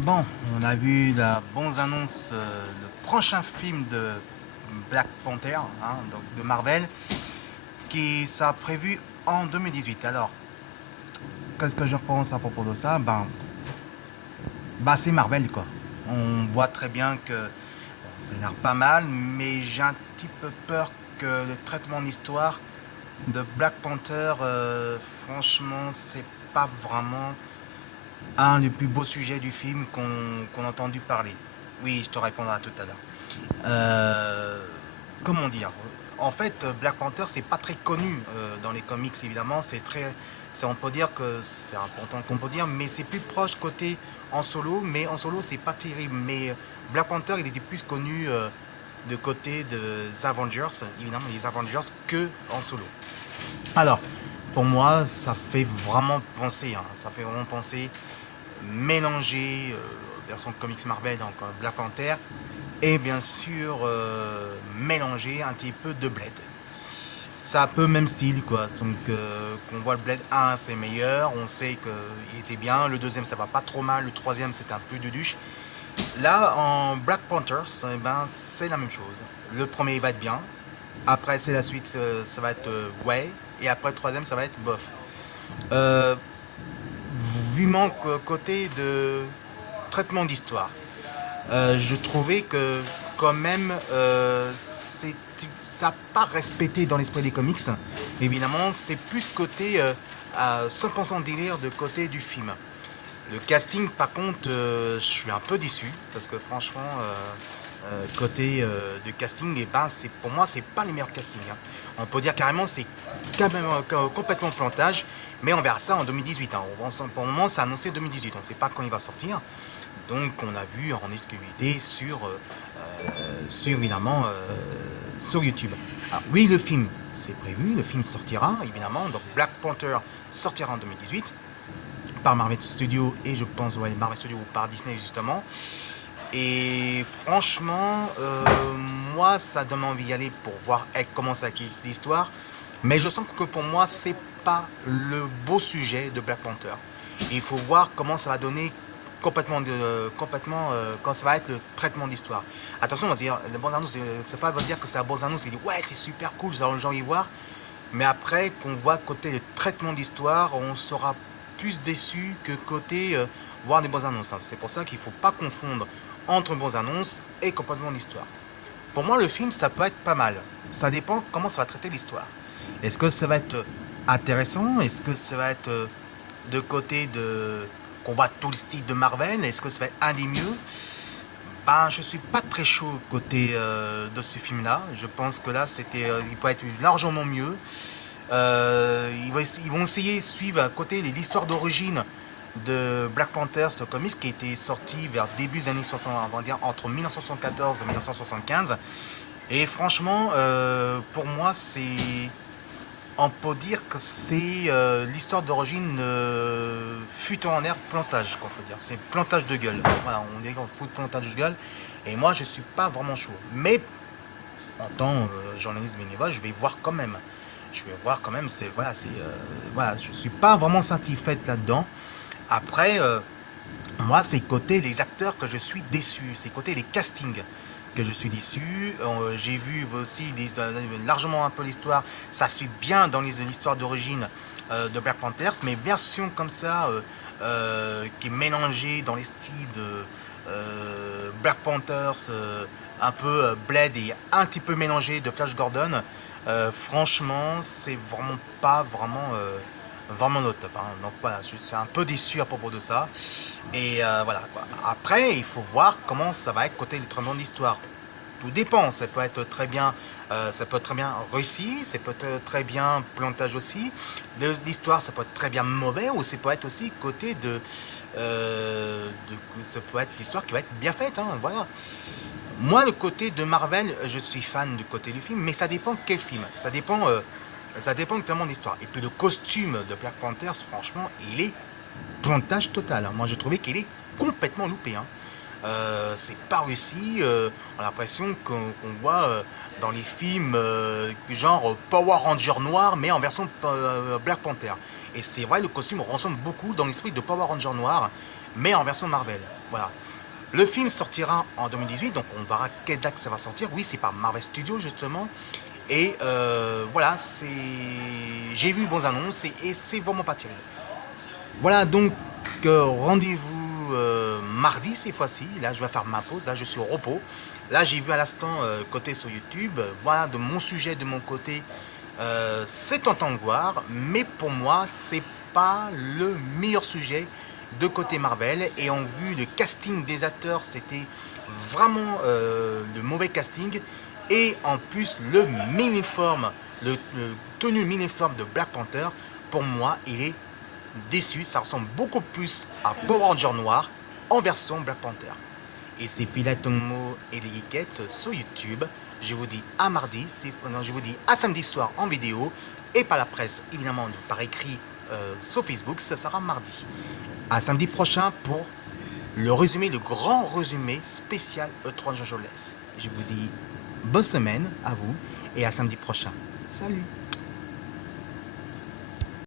Bon, on a vu la bonne annonce, le prochain film de Black Panther, hein, donc de Marvel, qui sera prévu en 2018. Alors, qu'est-ce que je pense à propos de ça? C'est Marvel, quoi. On voit très bien que bon, ça a l'air pas mal, mais j'ai un petit peu peur que le traitement d'histoire de Black Panther, franchement, c'est pas vraiment un des plus beaux sujets du film qu'on a entendu parler. Oui, je te répondrai tout à l'heure. Comment dire? En fait, Black Panther, c'est pas très connu dans les comics, évidemment. On peut dire que c'est important qu'on peut dire, mais c'est plus proche côté en solo. Mais en solo, c'est pas terrible. Mais Black Panther, il était plus connu de côté des Avengers, évidemment, les Avengers, que en solo. Alors, pour moi, ça fait vraiment penser, hein, ça fait vraiment penser mélanger version comics Marvel, donc Black Panther, et bien sûr mélanger un petit peu de Blade. C'est un peu même style, quoi. Donc qu'on voit le Blade 1, c'est meilleur, on sait qu'il était bien, le deuxième ça va pas trop mal, le troisième c'est un peu de duche. Là en Black Panthers, eh ben, c'est la même chose. Le premier il va être bien, après c'est la suite, ça va être ouais, et après le troisième ça va être bof. Euh, Vu mon côté de traitement d'histoire, je trouvais que quand même ça n'a pas respecté dans l'esprit des comics. Évidemment, c'est plus côté à 100% délire de côté du film. Le casting, par contre, je suis un peu déçu parce que franchement, côté de casting, et ben, pour moi, c'est pas le meilleur casting, hein. On peut dire carrément, c'est quand même complètement plantage, mais on verra ça en 2018, hein. Pour le moment, c'est annoncé 2018, on ne sait pas quand il va sortir. Donc, on a vu en exclusivité sur évidemment sur YouTube. Alors, oui, le film, c'est prévu, le film sortira évidemment. Donc, Black Panther sortira en 2018 par Marvel Studios et je pense ouais, Marvel Studios ou par Disney justement. Et franchement, moi, ça donne envie d'y aller pour voir comment ça quitte l'histoire. Mais je sens que pour moi, c'est pas le beau sujet de Black Panther. Il faut voir comment ça va donner complètement quand ça va être le traitement d'histoire. Attention, on va dire, le bon annonce, c'est pas dire que c'est un bon annonce, il dit ouais, c'est super cool, les gens y voir. Mais après, qu'on voit côté le traitement d'histoire, on sera plus déçu que côté voir des bonnes annonces. C'est pour ça qu'il ne faut pas confondre entre bonnes annonces et complètement d'histoire. Pour moi, le film, ça peut être pas mal. Ça dépend comment ça va traiter l'histoire. Est-ce que ça va être intéressant? Est-ce que ça va être de côté de qu'on voit tout le style de Marvel? Est-ce que ça va être un des mieux? Je suis pas très chaud côté de ce film-là. Je pense que là, il peut être largement mieux. Ils vont essayer de suivre à côté l'histoire d'origine de Black Panther, ce comics qui était sorti vers début des années 60, on va dire entre 1974 et 1975. Et franchement, pour moi, on peut dire que c'est l'histoire d'origine fut en air plantage, qu'on peut dire. C'est plantage de gueule. Voilà, on dit qu'on fout plantage de gueule. Et moi, je suis pas vraiment chaud. Mais en tant que journaliste bénévole, je vais voir quand même. Je vais voir quand même. Voilà, je suis pas vraiment satisfait là-dedans. Après, moi, c'est côté les acteurs que je suis déçu. C'est côté les castings que je suis déçu. J'ai vu aussi largement un peu l'histoire. Ça suit bien dans l'histoire d'origine de Black Panthers, mais version comme ça, qui est mélangée dans les styles de Black Panthers, un peu Blade et un petit peu mélangé de Flash Gordon. Franchement, c'est vraiment pas vraiment le top, hein. Donc voilà, je suis un peu déçu à propos de ça. Et voilà quoi. Après, il faut voir comment ça va être côté le traitement d'histoire. Tout dépend, ça peut être très bien réussi, ça peut être très bien plantage aussi. L'histoire, ça peut être très bien mauvais, ou ça peut être aussi côté ça peut être l'histoire qui va être bien faite, hein, voilà. Moi, le côté de Marvel, je suis fan du côté du film, mais ça dépend quel film. Ça dépend notamment de l'histoire. Et puis le costume de Black Panthers, franchement, il est plantage total, hein. Moi, j'ai trouvé qu'il est complètement loupé, hein. c'est pas réussi. On a l'impression qu'on voit dans les films genre Power Ranger noir, mais en version Black Panther. Et c'est vrai, le costume ressemble beaucoup dans l'esprit de Power Ranger noir, mais en version Marvel. Voilà. Le film sortira en 2018, donc on verra quelle date ça va sortir. Oui, c'est par Marvel Studios justement. Et voilà, j'ai vu bons annonces et c'est vraiment pas terrible. Voilà, donc rendez-vous mardi cette fois-ci. Là, je vais faire ma pause. Là, je suis au repos. Là, j'ai vu à l'instant côté sur YouTube. Voilà, de mon sujet, de mon côté, c'est en temps de gloire. Mais pour moi, c'est pas le meilleur sujet de côté Marvel. Et en vue de casting des acteurs, c'était vraiment le mauvais casting. Et en plus, le mini-forme, le tenue mini-forme de Black Panther, pour moi, il est déçu. Ça ressemble beaucoup plus à Power Ranger noir en version Black Panther. Et c'est Philatonmo et les Geekettes sur YouTube. Je vous dis à mardi, non, je vous dis à samedi soir en vidéo et par la presse, évidemment, par écrit sur Facebook, ça sera mardi. À samedi prochain pour le résumé, le grand résumé spécial E3 Los Angeles. Je vous dis bonne semaine à vous et à samedi prochain. Salut!